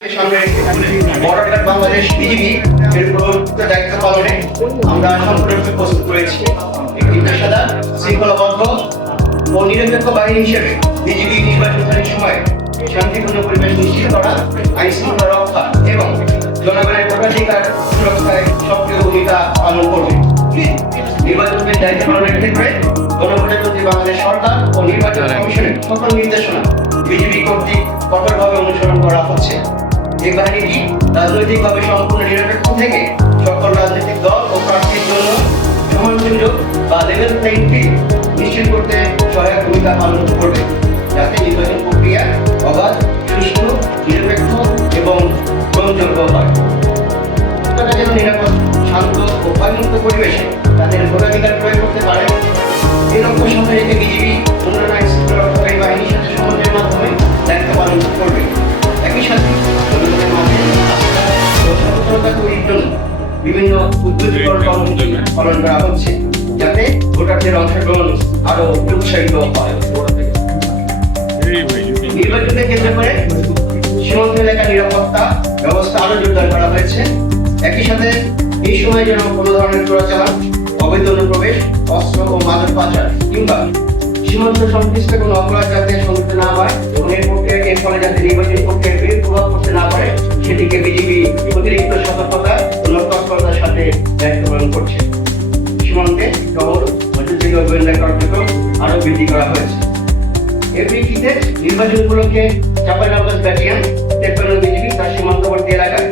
Border Bangladesh BGB এর প্রবর্তিত দায়িত্ব পালনে আমরা সম্পূর্ণরূপে প্রস্তুত রয়েছি। একটি পেশাদার, শৃঙ্খলাবদ্ধ ও নিরপেক্ষ বাহিনী হিসেবে বিজিবি নির্বাচনের সময় শান্তিপূর্ণ পরিবেশ নিশ্চিত করা, আইন শৃঙ্খলা রক্ষা এবং জনগণের ভোটাধিকার সুরক্ষায় সক্রিয় ভূমিকা পালন করবে। নির্বাচনের দায়িত্ব পালনের ক্ষেত্রে গণপ্রজাতন্ত্রী বাংলাদেশ সরকার ও নির্বাচন কমিশনের সকল নির্দেশনা বিজিবি কর্তৃক কঠোরভাবে অনুসরণ করা হচ্ছে। এই বাহিনীটি রাজনৈতিকভাবে সম্পূর্ণ নিরপেক্ষ থেকে সকল রাজনৈতিক দল ও প্রার্থীর জন্য সমান সুযোগ বা লেভেল প্লেইং ফিল্ড নিশ্চিত করতে সহায়ক ভূমিকা পালন করবে, যাতে নির্বাচন প্রক্রিয়া অবাধ, সুষ্ঠু, নিরপেক্ষ এবং গ্রহণযোগ্য হয়। তারা যেন নিরাপদ, শান্ত ও ভয়মুক্ত পরিবেশে তাদের ভোটাধিকার প্রয়োগ করতে পারে, এই লক্ষ্য সামনে রেখে বিজিবি অন্যান্য আইন শৃঙ্খলা রক্ষাকারী বাহিনীর সাথে সমন্বয়ের মাধ্যমে দায়িত্ব পালন করবে। একই সাথে জনগণের মাঝে আস্থা ও সচেতনতা তৈরির জন্য বিভিন্ন উদ্যোগীকরণ কর্মসূচি পালন করা হচ্ছে, যাতে ভোটারদের অংশগ্রহণ আরো উৎসাহিত হয়। নির্বাচনকে কেন্দ্র করে সীমান্ত এলাকার নিরাপত্তা ব্যবস্থা আরো জোরদার করা হয়েছে। একই সাথে এই সময় যেন কোনো ধরনের চোরাচালান, অবৈধ অনুপ্রবেশ, অস্ত্র ও মাদক পাচার কিংবা সীমান্ত সংশ্লিষ্ট কোনো অপরাধ যাতে সংঘটিত না হয় এবং এর ফলে যাতে নির্বাচন প্রক্রিয়ার বিরূপ প্রভাব পড়তে না পারে, সেটিকে বিজিবি অতিরিক্ত সতর্কতা ও তৎপরতার সাথে দায়িত্ব পালন করছে। সীমান্তে টহল, মজুদী ও গোয়েন্দা কার্যক্রম আরো বৃদ্ধি করা হয়েছে। এর ভিত্তিতে নির্বাচন উপলক্ষে চাঁপাইনবাবগঞ্জ ব্যাটালিয়ন 53 বিজিবি তার সীমান্তবর্তী এলাকায়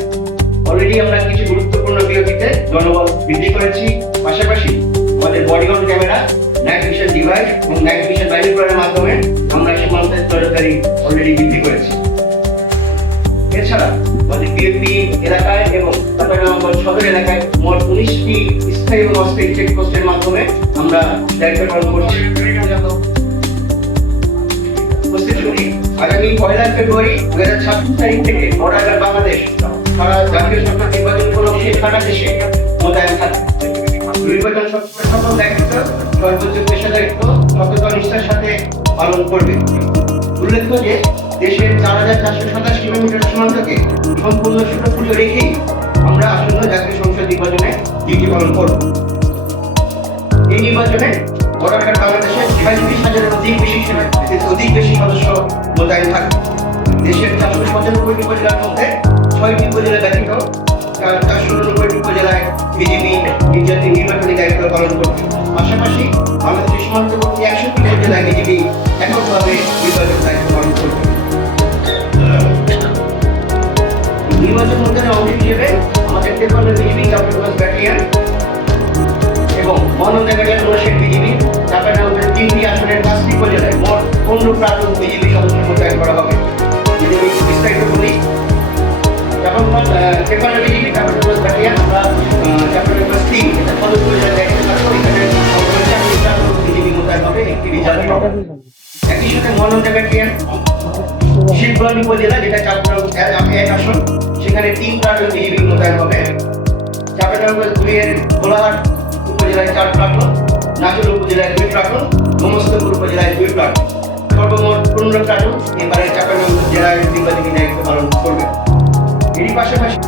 অলরেডি আমরা কিছু গুরুত্বপূর্ণ বিরতিতে জনবল বৃদ্ধি করেছি। পাশাপাশি আমাদের bodyguard camera, night vision device এবং নাইট ভিশন বাইনোকুলারের মাধ্যমে আমরা সীমান্তের নজরদারি অলরেডি বৃদ্ধি করেছি। এছাড়া আমাদের বিএপি এলাকায় এবং চাঁপাইনবাবগঞ্জ সদর এলাকায় মোট 19টি স্থায়ী এবং অস্থায়ী চেকপোস্টের মাধ্যমে আমরা দায়িত্ব পালন করছি। আগামী 1 ফেব্রুয়ারি 2026 তারিখ থেকে বর্ডার বাংলাদেশ সারা জাতীয় সরকার নির্বাচন উপলক্ষে সারা দেশে মোতায়েন থাকবে। নির্বাচন সকল দায়িত্ব সর্বোচ্চ পেশাদারিত্ব, সততা নিষ্ঠার সাথে পালন করবে। উল্লেখ্য যে দেশের 4487 কিলোমিটার সীমান্তকে সম্পূর্ণ সুরক্ষিত রেখেই আমরা আসন্ন জাতীয় সংসদ নির্বাচনে ডিউটি পালন করব। এই নির্বাচনে বর্ডার বাংলাদেশের 36,000-এর অধিক বেশি সদস্য মোতায়েন থাকবে। দেশের 495টি উপজেলার মধ্যে 6টি উপজেলা ব্যতীত 499টি উপজেলায় বিজিবি নির্বাচনী দায়িত্ব পালন করবে। পাশাপাশি বাংলাদেশের সীমান্তবর্তী 100টি উপজেলায় বিজিবি এককভাবে নির্বাচন দায়িত্ব পালন করবে। নির্বাচন মোতায়েনের অংশ হিসেবে আমাদের 53 বিজিবি চাঁপাইনবাবগঞ্জ ব্যাটালিয়ন এবং মহানন্দা ব্যাটালিয়ন রোশের বিজিবি চাঁপাইনবাবগঞ্জের 3টি আসনের 5টি উপজেলায় মোট 15 প্রাক্তন বিজিবি সদস্য মোতায়েন করা হবে। বিস্তারিত বলি, যখন 53 বিজিবি চাঁপাইনবাবগঞ্জ ব্যাটালিয়ন আমরা চাঁপাইনবাবগঞ্জ 3 এটা সদর উপজেলার দায়িত্বে থাকবো। এখানে বিজিবি মোতায়েন হবে, একটি রিজার্ভ হবে। একই সাথে মহানন্দা ব্যাটালিয়ন শিবগঞ্জ উপজেলা, যেটা চাঁপাইনবাবগঞ্জ 1 আসন, সেখানে 3 প্রাক্তন বিজিবি মোতায়েন হবে। চাঁপাইনবাবগঞ্জ 2 এর গোলাহাট উপজেলায় 4 প্রাক্তন, নাটোর উপজেলায় 2 প্রাক্তন, গোমস্তাপুর উপজেলায় 2 প্রাক্তন, সর্বমোট 15 প্রাক্তন এবারে চাঁপাইনবাবগঞ্জ জেলায় নির্বাচনী দায়িত্ব পালন করবে। এরই পাশাপাশি